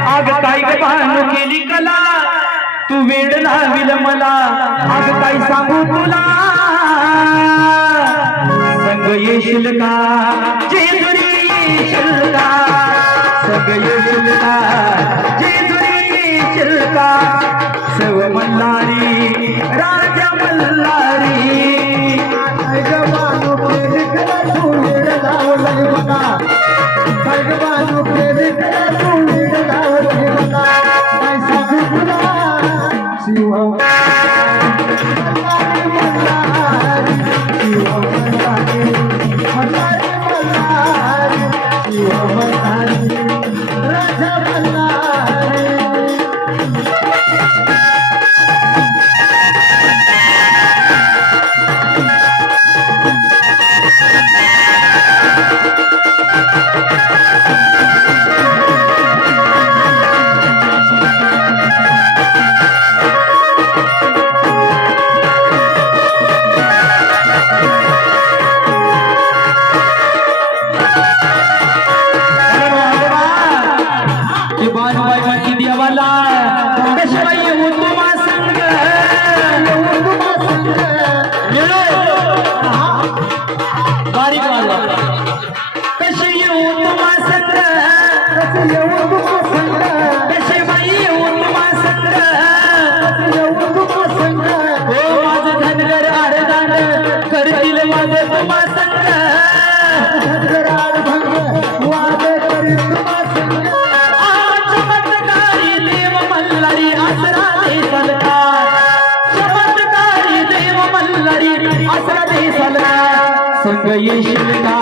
आग काय भानू केली कला. तू वेड लाविल मला. आग काय सांगू तुला. संग येशील का? जेजुरी येशील का? संग येशील Krishna.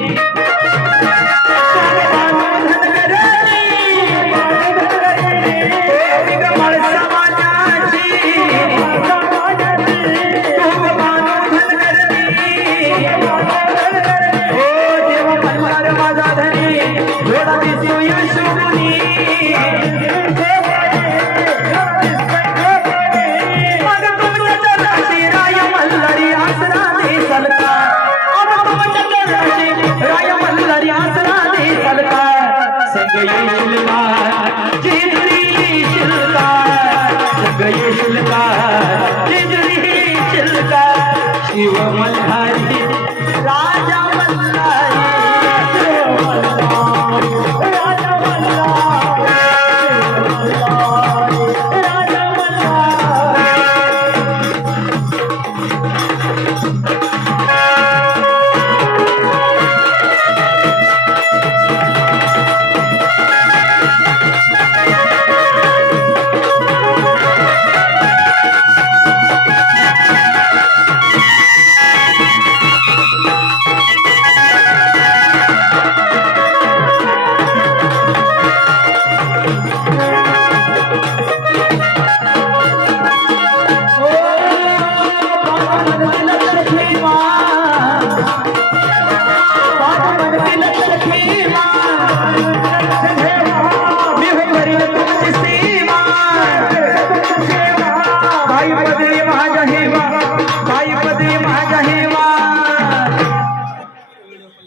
शिव मल्हारी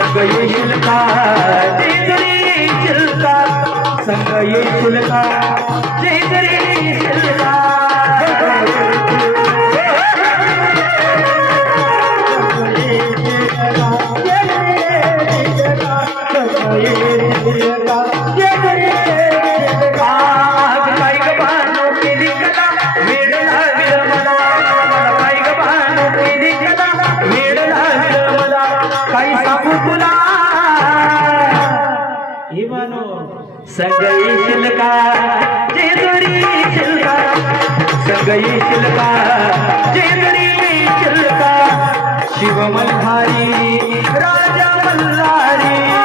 संग ये झुलका जेतरे झुलका संग ये झुलका जेतरे झुलका Yeah. संग येशील का जेजुरी येशील सगळी संग येशील का जेजुरी येशील शिव मल्हारी राजा मल्हारी